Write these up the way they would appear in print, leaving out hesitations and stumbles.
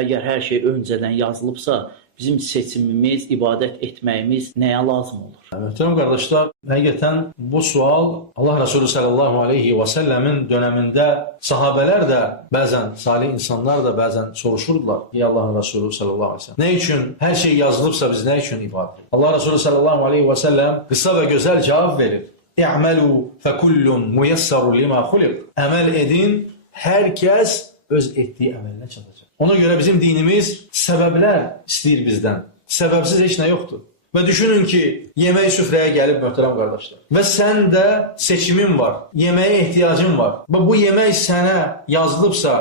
Əgər hər şey öncədən yazılıbsa, bizim seçimimiz, ibadət etməyimiz nəyə lazım olur? Möhtərəm qardaşlar, həqiqətən bu sual Allah Resulü sallallahu aleyhi və səlləmin dönəmində sahabələr də bəzən, salih insanlar da bəzən soruşurdular. Ey Allahın Resulü sallallahu aleyhi və səlləm, nə üçün hər şey yazılıbsa biz nə üçün ibadət? Allah Resulü sallallahu aleyhi və səlləm qısa və gözəl cavab verir. İ'məlu fəkullun muyassarun limə xuliq. Əməl edin, hər kəs öz etdiyi əməlinə çatacaq. Ona görə bizim dinimiz səbəblər istəyir bizdən. Səbəbsiz heç nə yoxdur. Və düşünün ki, yemək süfrəyə gəlib möhtərəm qardaşlar. Və sən də seçimin var, yeməyə ehtiyacın var. Və bu yemək sənə yazılıbsa,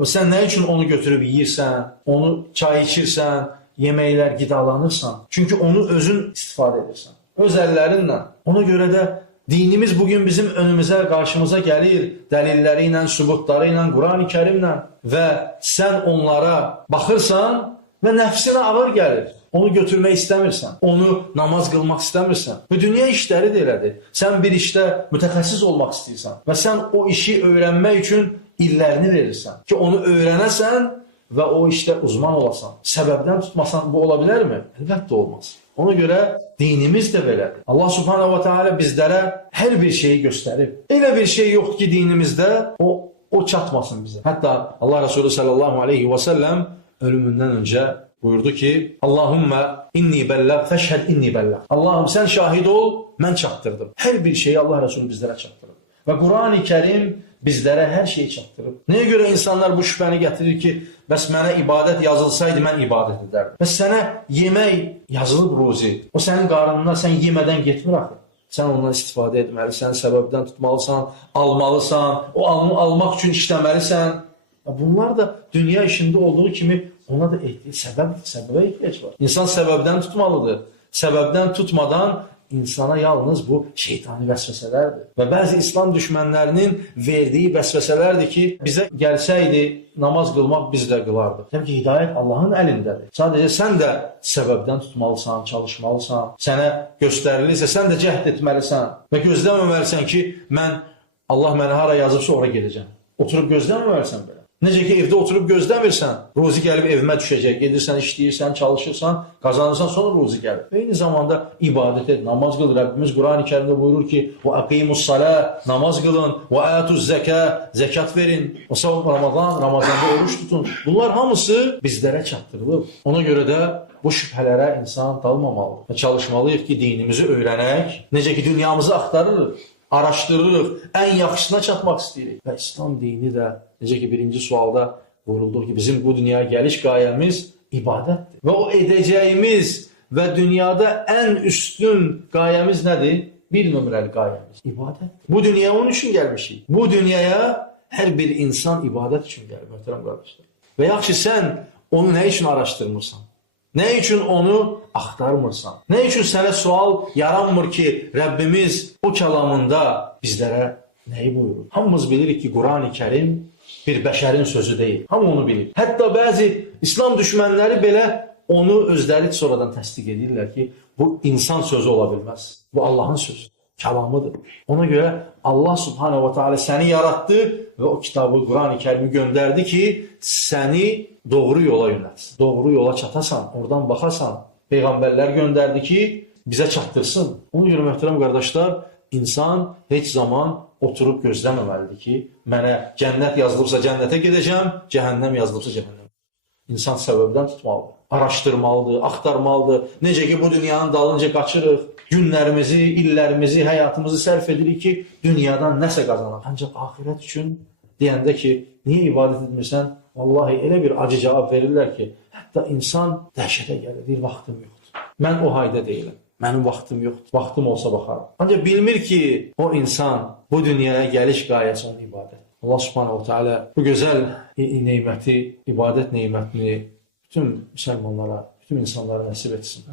və sən nə üçün onu götürüb yeyirsən, onu çay içirsən, yeməklər qidalanırsan. Çünki onu özün istifadə edirsən. Öz əllərinlə. Ona görə də dinimiz bugün bizim önümüzə, qarşımıza gəlir, dəlilləri ilə, sübutları ilə, Quran-ı Kərimlə və sən onlara baxırsan və nəfsinə ağır gəlir. Onu götürmək istəmirsən, onu namaz qılmaq istəmirsən. Və dünya işləri də elədir. Sən bir işdə mütəxəssis olmaq istəyirsən və sən o işi öyrənmək üçün illərini verirsən ki, onu öyrənəsən və o işdə uzman olasan. Səbəbdən tutmasan bu ola bilərmi? Əlbəttə olmaz. Ona görə dinimiz də belədir. Allah subhanahu wa ta'ala bizlərə hər bir şeyi göstərib. Elə bir şey yoxdur ki, dinimizdə o çatmasın bizə. Hətta Allah Resulü sallallahu aleyhi və səlləm ölümündən öncə buyurdu ki, Allahümmə inni bəlləq fəşhəd inni bəlləq. Allahım sən şahid ol, mən çatdırdım. Hər bir şeyi Allah Resulü bizlərə çatdırıb. Və Quran-ı Kərim bizlərə hər şeyi çatdırıb. Nəyə görə insanlar bu şübhəni gətirir ki, bəs mənə ibadət yazılsaydı, mən ibadət edərdim. Bəs sənə yemək yazılıb ruzi. O sənin qarnına sən yemədən getmir axı. Sən ondan istifadə etməlisən, səbəbdən tutmalısan, almalısan, o almaq üçün işləməlisən. Bunlar da dünya işində olduğu kimi ona da səbəbə ehtiyac var. İnsan səbəbdən tutmalıdır. Səbəbdən tutmadan insana yalnız bu şeytani vəsvəsələrdir. Və bəzi İslam düşmənlərinin verdiyi vəsvəsələrdir ki, bizə gəlsəydi namaz qılmaq biz də qılardıq. Təbii ki, hidayət Allahın əlindədir. Sadəcə sən də səbəbdən tutmalısan, çalışmalısan. Sənə göstərilirsə, sən də cəhd etməlisən və gözləməməlisən ki, Allah mənə hara yazıbsa ora gedəcəm. Oturub gözləməməlisən belə. Necə ki, evdə oturub gözləmirsən, ruzi gəlib evimə düşəcək, gedirsən, işləyirsən, çalışırsan, qazanırsan, sonra ruzi gəlir. Eyni zamanda ibadət et, namaz qıl. Rəbbimiz Quran-ı Kərimdə buyurur ki, وَأَقِيمُ الصَّلَاةِ namaz qılın, وَآتُ الزَّكَاةِ zekat verin, Ramazanda oruç tutun. Bunlar hamısı bizlərə çatdırılıb. Ona görə də bu şübhələrə insan dalmamalıdır. Və çalışmalıyıq ki, dinimizi öyrənək, necə ki, dünyamızı axtarırıq, araşdırırıq, ən yaxşısına çatmaq istəyirik. Və İslam dini də, necə ki, birinci sualda buyurulduğu ki, bizim bu dünyaya gəliş qayəmiz ibadətdir. Və o edəcəyimiz və dünyada ən üstün qayəmiz nədir? Bir nömrəli qayəmiz ibadətdir. Bu dünyaya onun üçün gəlmişik. Bu dünyaya hər bir insan ibadət üçün gəlir, möhtərəm qardaşlar. Və yaxşı, sən onu nə üçün araşdırmırsan? Nə üçün onu axtarmırsan? Nə üçün sənə sual yaranmır ki, Rəbbimiz o kəlamında bizlərə nəyi buyurur? Hamımız bilirik ki, Quran-ı Kərim bir bəşərin sözü deyil. Hamı onu bilir. Hətta bəzi İslam düşmənləri belə onu özləri sonradan təsdiq edirlər ki, bu insan sözü ola bilməz. Bu Allahın sözü, kəlamıdır. Ona görə Allah subhanahu wa ta'ala səni yaratdı və o kitabı, Quran-ı Kərimi göndərdi ki, səni doğru yola yönəltsin. Doğru yola çatasan, oradan baxasan. Peyğəmbərlər göndərdi ki, bizə çatdırsın. Ona görə möhtərəm qardaşlar, insan heç zaman oturub gözləməməlidir ki, mənə cənnət yazılıbsa cənnətə gedəcəm, cəhənnəm yazılıbsa cəhənnəm. İnsan səbəbdən tutmalıdır, araşdırmalıdır, axtarmalıdır. Necə ki, bu dünyanın dalınca qaçırıq, günlərimizi, illərimizi, həyatımızı sərf edirik ki, dünyadan nəsə qazanaq. Ancaq axirət üçün deyəndə ki, niyə ibadət etmirsən? Vallahi elə bir acı cavab verirlər ki, hətta insan dəhşətə gəlir, deyir, vaxtım yoxdur. Mən o hayda deyiləm, mənim vaxtım yoxdur, vaxtım olsa baxarım. Ancaq bilmir ki, o insan bu dünyaya gəliş qayəsi onun ibadət. Allah subhanahu teala bu gözəl neyməti, ibadət neymətini bütün müsəlmanlara, bütün insanlara nəsib etsin.